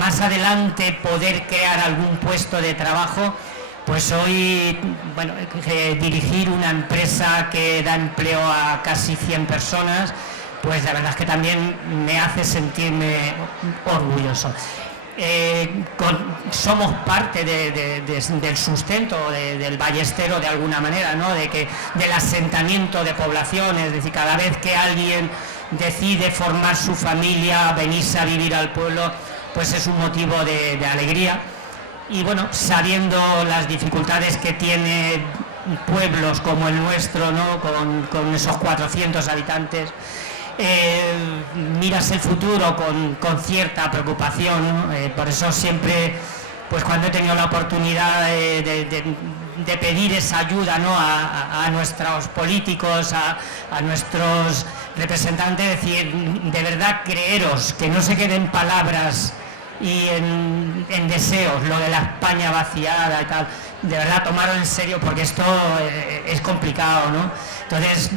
Más adelante poder crear algún puesto de trabajo, pues hoy, bueno, dirigir una empresa que da empleo a casi 100 personas, pues la verdad es que también me hace sentirme orgulloso. Somos parte del sustento del Ballestero de alguna manera, ¿no? Del asentamiento de población, es decir, cada vez que alguien decide formar su familia, venirse a vivir al pueblo, pues es un motivo de alegría. Y bueno, sabiendo las dificultades que tiene pueblos como el nuestro, ¿no? Con esos 400 habitantes, miras el futuro con cierta preocupación, ¿no? Por eso siempre, pues cuando he tenido la oportunidad de de pedir esa ayuda, ¿no?, a nuestros políticos, a nuestros representantes, decir, de verdad creeros, que no se queden palabras y en deseos, lo de la España vaciada y tal, de verdad tomarlo en serio, porque esto es complicado, ¿no? Entonces,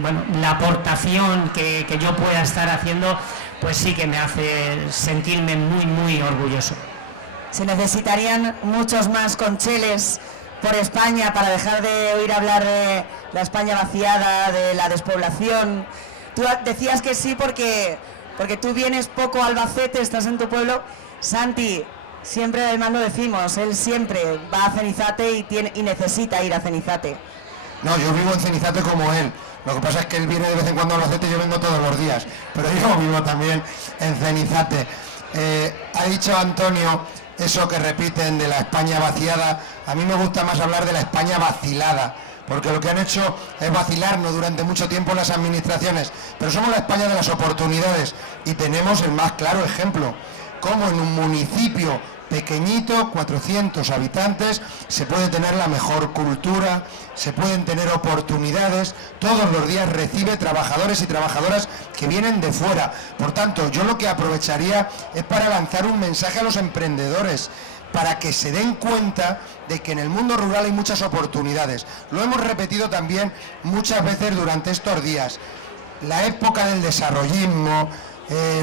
bueno, la aportación que yo pueda estar haciendo, pues sí que me hace sentirme muy, muy orgulloso. Se necesitarían muchos más concheles por España para dejar de oír hablar de la España vaciada, de la despoblación. Tú decías que sí porque tú vienes poco a Albacete, estás en tu pueblo. Santi, siempre además lo decimos, él siempre va a Cenizate y necesita ir a Cenizate. No, yo vivo en Cenizate como él. Lo que pasa es que él viene de vez en cuando a Albacete y yo vengo todos los días. Pero yo vivo también en Cenizate. Ha dicho Antonio eso que repiten de la España vaciada. A mí me gusta más hablar de la España vacilada, porque lo que han hecho es vacilarnos durante mucho tiempo las administraciones. Pero somos la España de las oportunidades y tenemos el más claro ejemplo, cómo en un municipio pequeñito, 400 habitantes, se puede tener la mejor cultura, se pueden tener oportunidades, todos los días recibe trabajadores y trabajadoras que vienen de fuera. Por tanto, yo lo que aprovecharía es para lanzar un mensaje a los emprendedores, para que se den cuenta de que en el mundo rural hay muchas oportunidades. Lo hemos repetido también muchas veces durante estos días. La época del desarrollismo,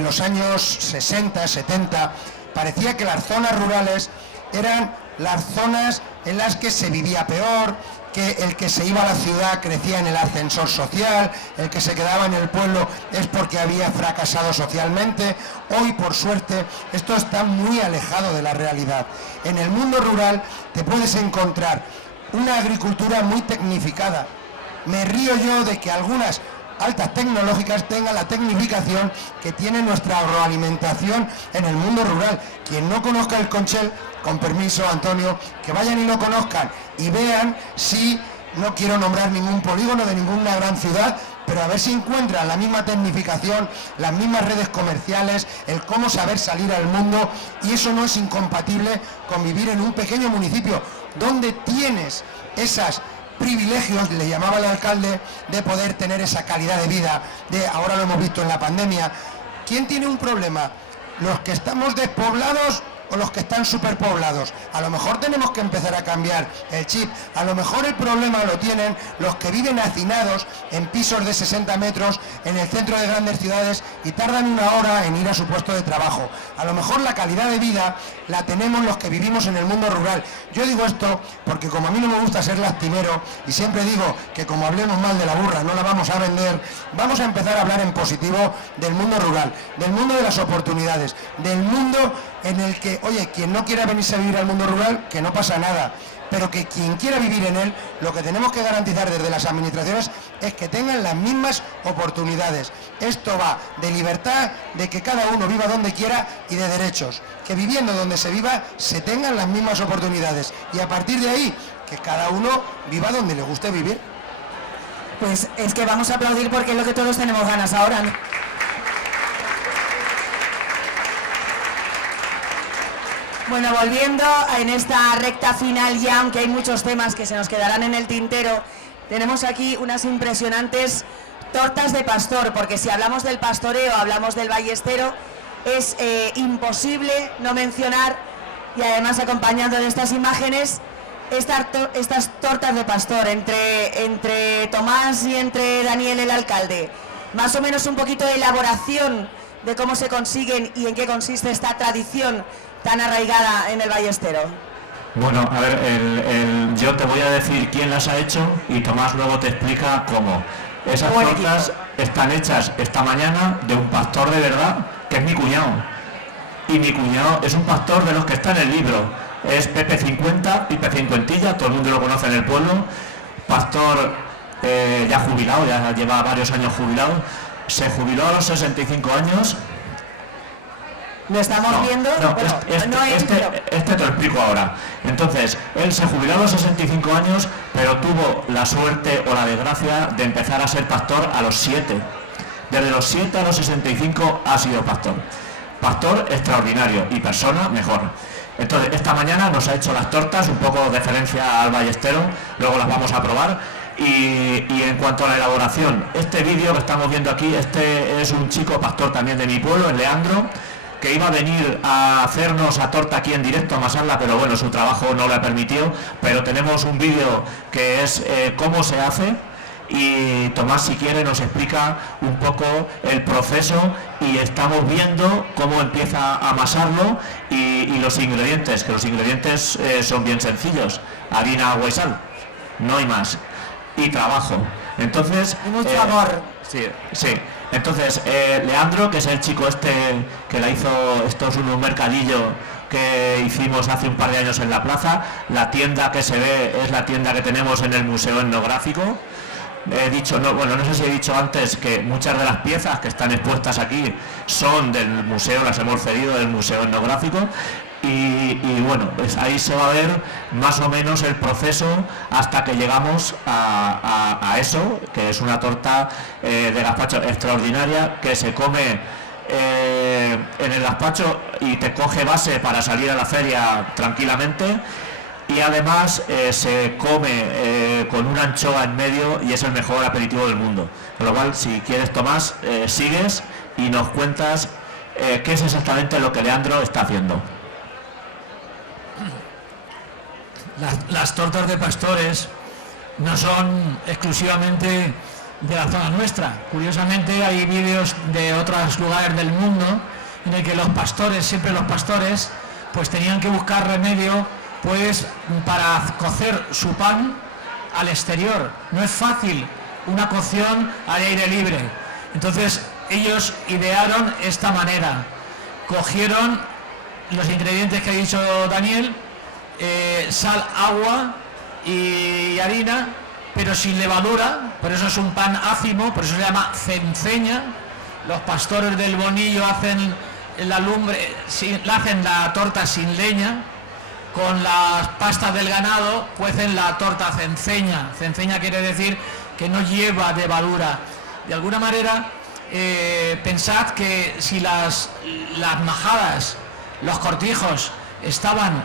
los años 60, 70, parecía que las zonas rurales eran las zonas en las que se vivía peor, que el que se iba a la ciudad crecía en el ascensor social, el que se quedaba en el pueblo es porque había fracasado socialmente. Hoy, por suerte, esto está muy alejado de la realidad. En el mundo rural te puedes encontrar una agricultura muy tecnificada. Me río yo de que algunas altas tecnológicas tengan la tecnificación que tiene nuestra agroalimentación en el mundo rural. Quien no conozca el Conchel, con permiso, Antonio, que vayan y lo conozcan y vean si, no quiero nombrar ningún polígono de ninguna gran ciudad, pero a ver si encuentran la misma tecnificación, las mismas redes comerciales, el cómo saber salir al mundo, y eso no es incompatible con vivir en un pequeño municipio donde tienes esas privilegios, le llamaba el alcalde, de poder tener esa calidad de vida, ahora lo hemos visto en la pandemia. ¿Quién tiene un problema? ¿Los que estamos despoblados o los que están superpoblados? A lo mejor tenemos que empezar a cambiar el chip. A lo mejor el problema lo tienen los que viven hacinados en pisos de 60 metros en el centro de grandes ciudades y tardan una hora en ir a su puesto de trabajo. A lo mejor la calidad de vida la tenemos los que vivimos en el mundo rural. Yo digo esto porque, como a mí no me gusta ser lastimero y siempre digo que como hablemos mal de la burra no la vamos a vender, vamos a empezar a hablar en positivo del mundo rural, del mundo de las oportunidades, del mundo en el que, oye, quien no quiera venirse a vivir al mundo rural, que no pasa nada, pero que quien quiera vivir en él, lo que tenemos que garantizar desde las administraciones es que tengan las mismas oportunidades. Esto va de libertad, de que cada uno viva donde quiera, y de derechos, que viviendo donde se viva se tengan las mismas oportunidades, y a partir de ahí que cada uno viva donde le guste vivir. Pues es que vamos a aplaudir porque es lo que todos tenemos ganas ahora, ¿no? Bueno, volviendo en esta recta final ya, aunque hay muchos temas que se nos quedarán en el tintero, tenemos aquí unas impresionantes tortas de pastor, porque si hablamos del pastoreo, hablamos del ballestero, es imposible no mencionar, y además acompañando de estas imágenes, estas tortas de pastor entre Tomás y entre Daniel, el alcalde. Más o menos un poquito de elaboración de cómo se consiguen y en qué consiste esta tradición tan arraigada en el ballestero. Bueno, a ver, yo te voy a decir quién las ha hecho y Tomás luego te explica cómo. Esas tortas están hechas esta mañana de un pastor de verdad, que es mi cuñado. Y mi cuñado es un pastor de los que está en el libro. Es Pepe 50, Pipe Cincuentilla, todo el mundo lo conoce en el pueblo. Pastor ya jubilado, ya lleva varios años jubilado. Se jubiló a los 65 años. ¿Lo estamos viendo? No, bueno, este te lo explico ahora. Entonces, él se jubiló a los 65 años, pero tuvo la suerte o la desgracia de empezar a ser pastor a los 7. Desde los 7 a los 65 ha sido pastor. Pastor extraordinario y persona mejor. Entonces, esta mañana nos ha hecho las tortas, un poco de referencia al ballestero, luego las vamos a probar. Y en cuanto a la elaboración, este vídeo que estamos viendo aquí, este es un chico pastor también de mi pueblo, el Leandro, que iba a venir a hacernos la torta aquí en directo, a amasarla, pero bueno, su trabajo no le ha permitido. Pero tenemos un vídeo que es cómo se hace, y Tomás, si quiere, nos explica un poco el proceso, y estamos viendo cómo empieza a amasarlo y los ingredientes, que los ingredientes son bien sencillos: harina, agua y sal, no hay más, y trabajo. Entonces, y mucho amor. Sí, sí. Entonces, Leandro, que es el chico este que la hizo, esto es un mercadillo que hicimos hace un par de años en la plaza. La tienda que se ve es la tienda que tenemos en el Museo Etnográfico. He dicho, no sé si he dicho antes que muchas de las piezas que están expuestas aquí son del museo, las hemos cedido del Museo Etnográfico. Y bueno, pues ahí se va a ver más o menos el proceso hasta que llegamos a eso, que es una torta de gazpacho extraordinaria, que se come en el gazpacho y te coge base para salir a la feria tranquilamente. Y además se come con una anchoa en medio, y es el mejor aperitivo del mundo. Con lo cual, si quieres, Tomás, sigues y nos cuentas qué es exactamente lo que Leandro está haciendo. Las tortas de pastores no son exclusivamente de la zona nuestra. Curiosamente, hay vídeos de otros lugares del mundo en el que los pastores, pues tenían que buscar remedio pues para cocer su pan al exterior. No es fácil una cocción al aire libre. Entonces ellos idearon esta manera. Cogieron los ingredientes que ha dicho Daniel, sal, agua y harina, pero sin levadura. Por eso es un pan ácimo, por eso se llama cenceña. Los pastores del Bonillo hacen la lumbre, hacen la torta sin leña. Con las pastas del ganado cuecen la torta cenceña. Cenceña quiere decir que no lleva levadura. De alguna manera, pensad que si las majadas, los cortijos, estaban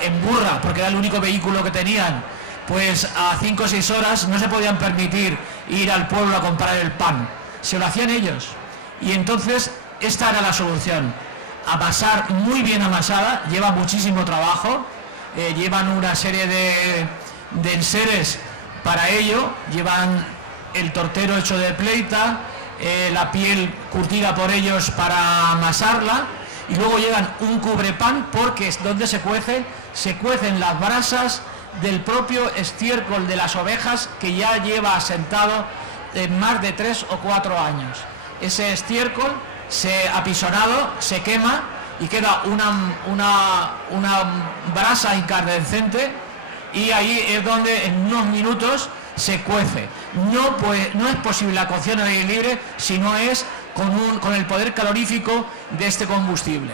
en burra, porque era el único vehículo que tenían, pues a 5 o 6 horas no se podían permitir ir al pueblo a comprar el pan. Se lo hacían ellos. Y entonces esta era la solución. Amasar muy bien amasada, lleva muchísimo trabajo, llevan una serie de enseres para ello, llevan el tortero hecho de pleita, la piel curtida por ellos para amasarla, y luego llevan un cubrepan, porque es donde se cuecen las brasas del propio estiércol de las ovejas, que ya lleva asentado más de 3 o 4 años. Ese estiércol apisonado se quema y queda una brasa incandescente, y ahí es donde en unos minutos se cuece. No es posible la cocción al aire libre si no es con el poder calorífico de este combustible.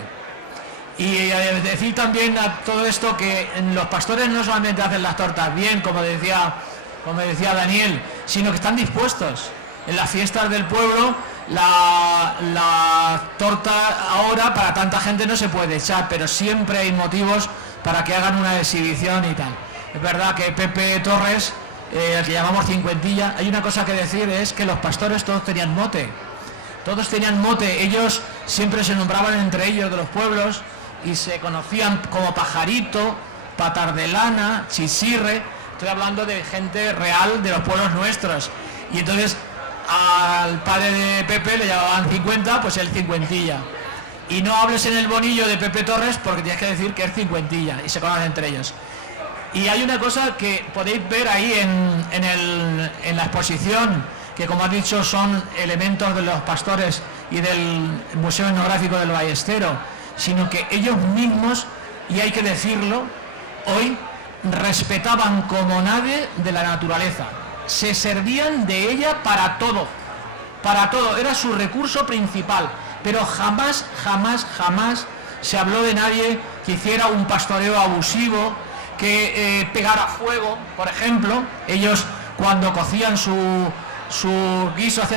Y decir también a todo esto que los pastores no solamente hacen las tortas bien, como decía Daniel, sino que están dispuestos. En las fiestas del pueblo, la torta ahora para tanta gente no se puede echar, pero siempre hay motivos para que hagan una exhibición y tal. Es verdad que Pepe Torres, el que llamamos cincuentilla, hay una cosa que decir, es que los pastores todos tenían mote. Ellos siempre se nombraban entre ellos de los pueblos y se conocían como Pajarito, Patardelana, Chisirre. Estoy hablando de gente real de los pueblos nuestros. Y entonces al padre de Pepe le llamaban 50, pues el cincuentilla. Y no hables en el Bonillo de Pepe Torres porque tienes que decir que es cincuentilla, y se conocen entre ellos. Y hay una cosa que podéis ver ahí en la exposición, que como has dicho son elementos de los pastores y del Museo Etnográfico del Ballestero, sino que ellos mismos, y hay que decirlo, hoy respetaban como nadie de la naturaleza. Se servían de ella para todo, era su recurso principal, pero jamás se habló de nadie que hiciera un pastoreo abusivo, que pegara fuego, por ejemplo. Ellos cuando cocían hacían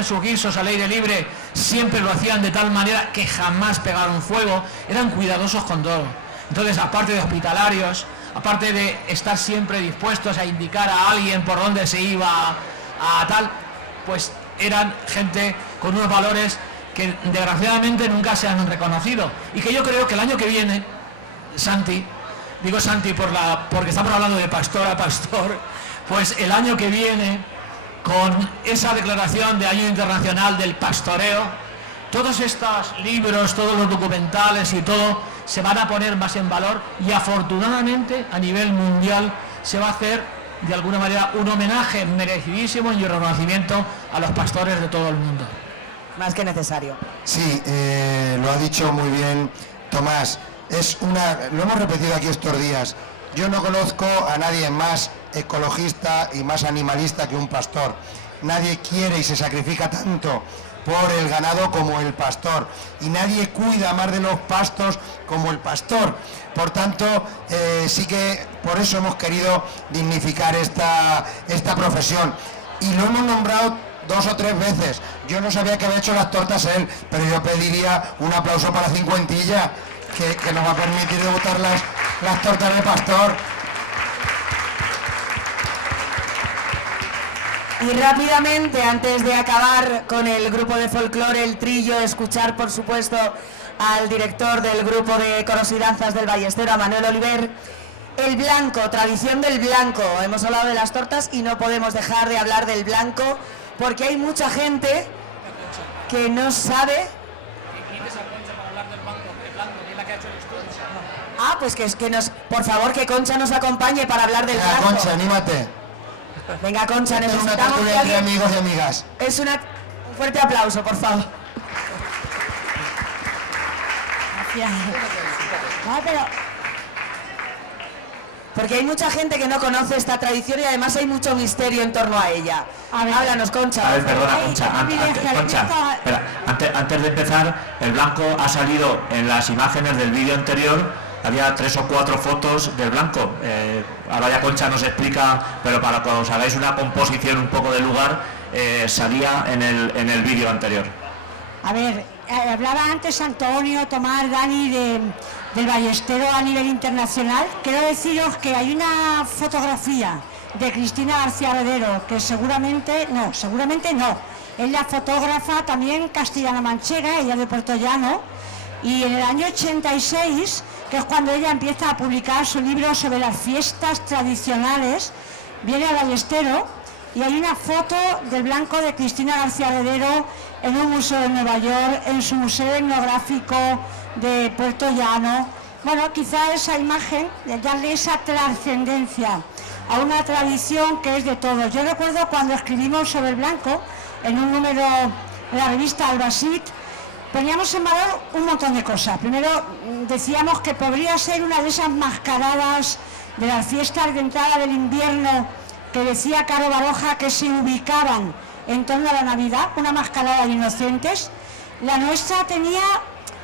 sus guisos al aire libre, siempre lo hacían de tal manera que jamás pegaron fuego, eran cuidadosos con todo. Entonces, aparte de hospitalarios, aparte de estar siempre dispuestos a indicar a alguien por dónde se iba a tal, pues eran gente con unos valores que desgraciadamente nunca se han reconocido, y que yo creo que el año que viene, Santi, digo Santi porque estamos hablando de pastor a pastor, pues el año que viene, con esa declaración de Año Internacional del Pastoreo, todos estos libros, todos los documentales y todo se van a poner más en valor, y afortunadamente a nivel mundial se va a hacer de alguna manera un homenaje merecidísimo y un reconocimiento a los pastores de todo el mundo. Más que necesario. Sí, lo ha dicho muy bien Tomás. Lo hemos repetido aquí estos días. Yo no conozco a nadie más ecologista y más animalista que un pastor. Nadie quiere y se sacrifica tanto por el ganado como el pastor, y nadie cuida más de los pastos como el pastor. Por tanto, sí que por eso hemos querido dignificar esta profesión, y lo hemos nombrado 2 o 3 veces. Yo no sabía que había hecho las tortas él, pero yo pediría un aplauso para Cincuentilla, que nos va a permitir degustar las tortas de pastor. Y rápidamente, antes de acabar con el grupo de folclore, el trillo, escuchar por supuesto al director del grupo de coros y danzas del Ballestero, a Manuel Oliver. El blanco, tradición del blanco. Hemos hablado de las tortas y no podemos dejar de hablar del blanco, porque hay mucha gente que no sabe. Ah, pues que nos, por favor, que Concha nos acompañe para hablar del blanco. Concha, anímate. Venga, Concha, Esta necesitamos es una tertulia entre amigos y amigas. Un fuerte aplauso, por favor. Gracias. No, pero porque hay mucha gente que no conoce esta tradición, y además hay mucho misterio en torno a ella. Háblanos, Concha. A ver, perdona, Concha. Antes de empezar, el blanco ha salido en las imágenes del vídeo anterior. Había 3 o 4 fotos del blanco. Ahora ya Concha nos explica, pero para cuando os hagáis una composición un poco del lugar, salía en el vídeo anterior. a ver, hablaba antes Antonio, Tomás, Dani del Ballestero a nivel internacional. Quiero deciros que hay una fotografía de Cristina García Redero, que seguramente no, es la fotógrafa también castellano-manchega, ella de Puerto Llano, y en el año 86, que es cuando ella empieza a publicar su libro sobre las fiestas tradicionales, viene al Ballestero y hay una foto del blanco de Cristina García Redero en un museo de Nueva York, en su museo etnográfico de Puerto Llano. Bueno, quizá esa imagen, de darle esa trascendencia a una tradición que es de todos. Yo recuerdo cuando escribimos sobre el blanco, en un número de la revista Albasit, poníamos en valor un montón de cosas. Primero decíamos que podría ser una de esas mascaradas de las fiestas de entrada del invierno que decía Caro Baroja que se ubicaban en torno a la Navidad, una mascarada de inocentes. La nuestra tenía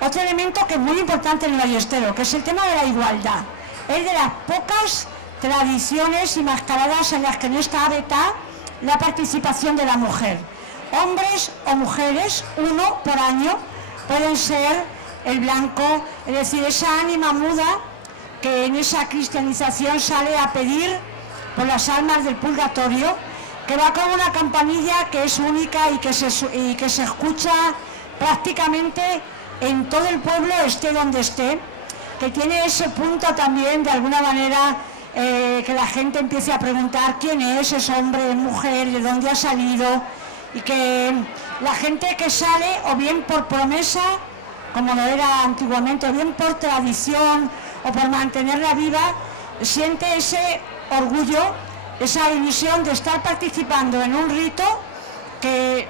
otro elemento que es muy importante en el Ballestero, que es el tema de la igualdad. Es de las pocas tradiciones y mascaradas en las que no está vetada la participación de la mujer. Hombres o mujeres, uno por año, pueden ser el blanco, es decir, esa ánima muda que en esa cristianización sale a pedir por las almas del purgatorio, que va con una campanilla que es única y que se escucha prácticamente en todo el pueblo, esté donde esté, que tiene ese punto también de alguna manera que la gente empiece a preguntar quién es hombre, es mujer, de dónde ha salido, y que la gente que sale o bien por promesa, como lo era antiguamente, o bien por tradición o por mantenerla viva, siente ese orgullo, esa ilusión de estar participando en un rito que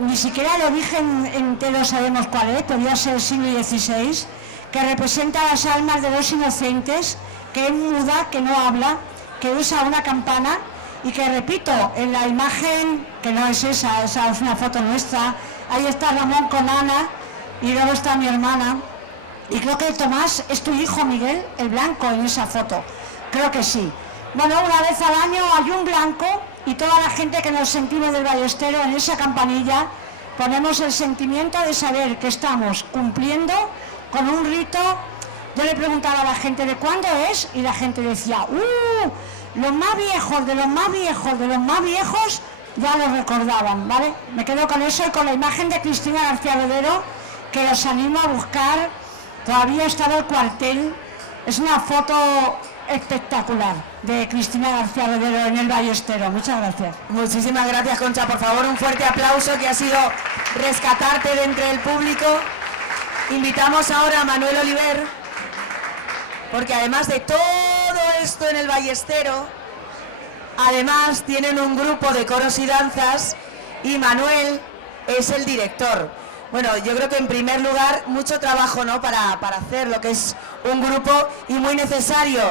ni siquiera el origen entero sabemos cuál es, podría ser el siglo XVI, que representa las almas de los inocentes, que es muda, que no habla, que usa una campana, y que, repito, en la imagen, que no es esa es una foto nuestra, ahí está Ramón con Ana, y luego está mi hermana, y creo que Tomás es tu hijo, Miguel, el blanco en esa foto, creo que sí. Bueno, una vez al año hay un blanco, y toda la gente que nos sentimos del Ballestero en esa campanilla ponemos el sentimiento de saber que estamos cumpliendo con un rito yo le preguntaba a la gente de cuándo es y la gente decía, los más viejos, de los más viejos, de los más viejos, ya lo recordaban, ¿vale? Me quedo con eso y con la imagen de Cristina García Rodero, que los animo a buscar. Todavía está en el cuartel. Es una foto espectacular de Cristina García Rodero en el Ballestero. Muchas gracias. Muchísimas gracias, Concha. Por favor, un fuerte aplauso, que ha sido rescatarte de entre el público. Invitamos ahora a Manuel Oliver, porque además de todo esto en el Ballestero, además tienen un grupo de coros y danzas y Manuel es el director. Bueno, yo creo que en primer lugar mucho trabajo, ¿no?, para hacer lo que es un grupo, y muy necesario,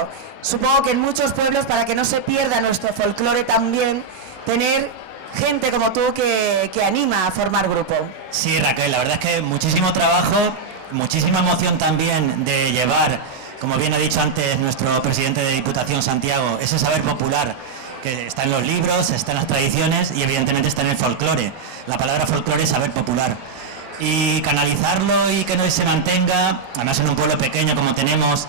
supongo que en muchos pueblos, para que no se pierda nuestro folclore también, tener gente como tú que anima a formar grupo. Sí, Raquel, la verdad es que muchísimo trabajo, muchísima emoción también de llevar, como bien ha dicho antes nuestro presidente de Diputación, Santiago, ese saber popular que está en los libros, está en las tradiciones y evidentemente está en el folclore. La palabra folclore es saber popular. Y canalizarlo y que no se mantenga, además en un pueblo pequeño como tenemos,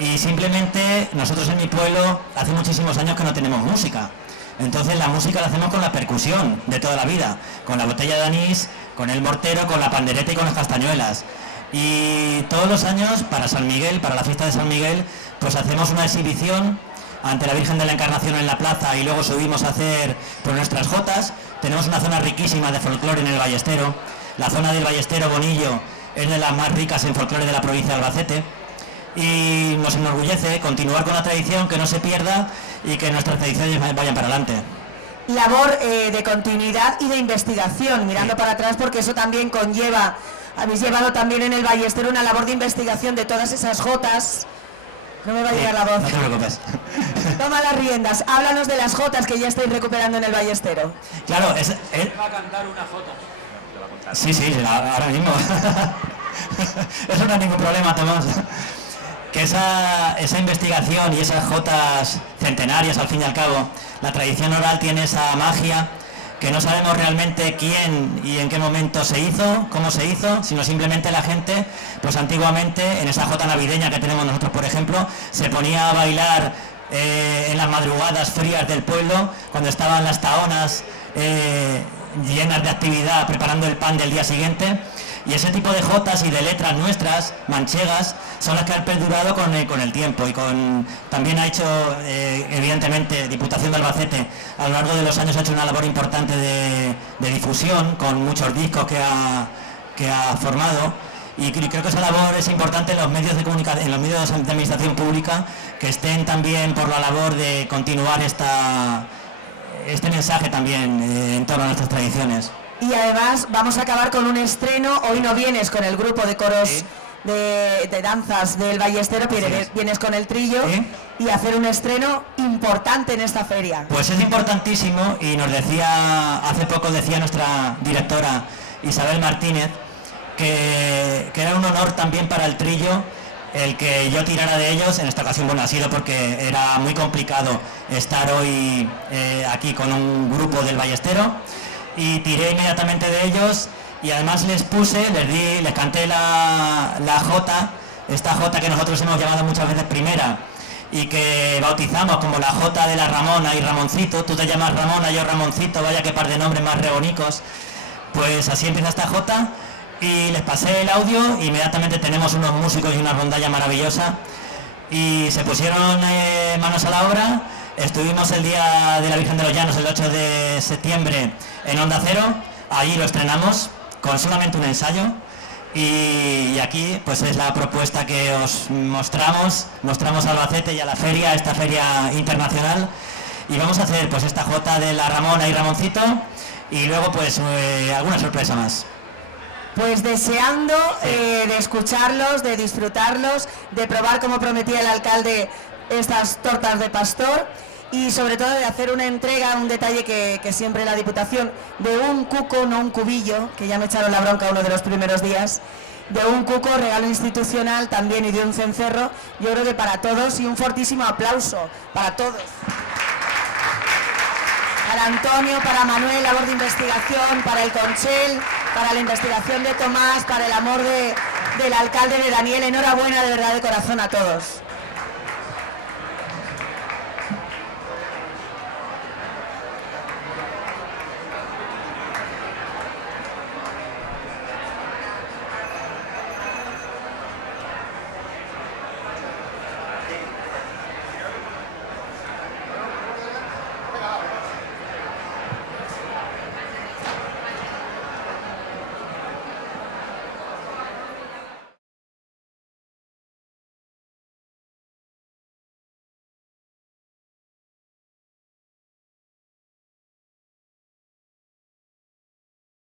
y simplemente nosotros en mi pueblo hace muchísimos años que no tenemos música. Entonces la música la hacemos con la percusión de toda la vida, con la botella de anís, con el mortero, con la pandereta y con las castañuelas. Y todos los años, para San Miguel, para la fiesta de San Miguel, pues hacemos una exhibición ante la Virgen de la Encarnación en la plaza, y luego subimos a hacer pues nuestras jotas. Tenemos una zona riquísima de folclore en el Ballestero. La zona del Ballestero, Bonillo, es de las más ricas en folclore de la provincia de Albacete, y nos enorgullece continuar con la tradición, que no se pierda y que nuestras tradiciones vayan para adelante. Labor de continuidad y de investigación, mirando para atrás, porque eso también conlleva, habéis llevado también en el Ballestero una labor de investigación de todas esas jotas. No me va a llegar la voz. No te preocupes. Toma las riendas, háblanos de las jotas que ya estáis recuperando en el Ballestero. Claro, Va a cantar una jota. Sí, ahora mismo. Eso no es ningún problema, Tomás. Que esa investigación y esas jotas centenarias, al fin y al cabo, la tradición oral tiene esa magia, que no sabemos realmente quién y en qué momento se hizo, cómo se hizo, sino simplemente la gente, pues antiguamente, en esa jota navideña que tenemos nosotros, por ejemplo, se ponía a bailar en las madrugadas frías del pueblo, cuando estaban las taonas llenas de actividad, preparando el pan del día siguiente. Y ese tipo de jotas y de letras nuestras, manchegas, son las que han perdurado con el tiempo, y también ha hecho, evidentemente, Diputación de Albacete, a lo largo de los años ha hecho una labor importante de difusión, con muchos discos que ha formado, y creo que esa labor es importante en los medios de comunicación, en los medios de administración pública, que estén también por la labor de continuar este mensaje también en torno a nuestras tradiciones. Y además vamos a acabar con un estreno. Hoy no vienes con el grupo de coros, ¿sí?, de danzas del Ballestero, vienes con el trillo, ¿sí?, y hacer un estreno importante en esta feria. Pues es importantísimo, y nos decía, hace poco decía nuestra directora Isabel Martínez, que era un honor también para el trillo el que yo tirara de ellos. En esta ocasión, bueno, ha sido porque era muy complicado estar hoy aquí con un grupo del Ballestero, y tiré inmediatamente de ellos, y además les canté la jota, esta jota que nosotros hemos llamado muchas veces primera, y que bautizamos como la jota de la Ramona y Ramoncito. Tú te llamas Ramona, yo Ramoncito, vaya que par de nombres más rebonicos. Pues así empieza esta jota, y les pasé el audio. Inmediatamente tenemos unos músicos y una rondalla maravillosa, y se pusieron manos a la obra. Estuvimos el día de la Virgen de los Llanos, el 8 de septiembre, en Onda Cero. Allí lo estrenamos con solamente un ensayo, y aquí pues es la propuesta que os mostramos a Albacete y a la feria, esta feria internacional, y vamos a hacer pues esta jota de la Ramona y Ramoncito, y luego pues alguna sorpresa más. Pues deseando de escucharlos, de disfrutarlos, de probar, como prometía el alcalde, estas tortas de pastor, y sobre todo de hacer una entrega, un detalle que siempre la Diputación, de un cuco, no un cubillo, que ya me echaron la bronca uno de los primeros días, de un cuco, regalo institucional también, y de un cencerro, yo creo que para todos, y un fortísimo aplauso para todos. Para Antonio, para Manuel, labor de investigación, para el Conchel, para la investigación de Tomás, para el amor del alcalde de Daniel. Enhorabuena de verdad de corazón a todos.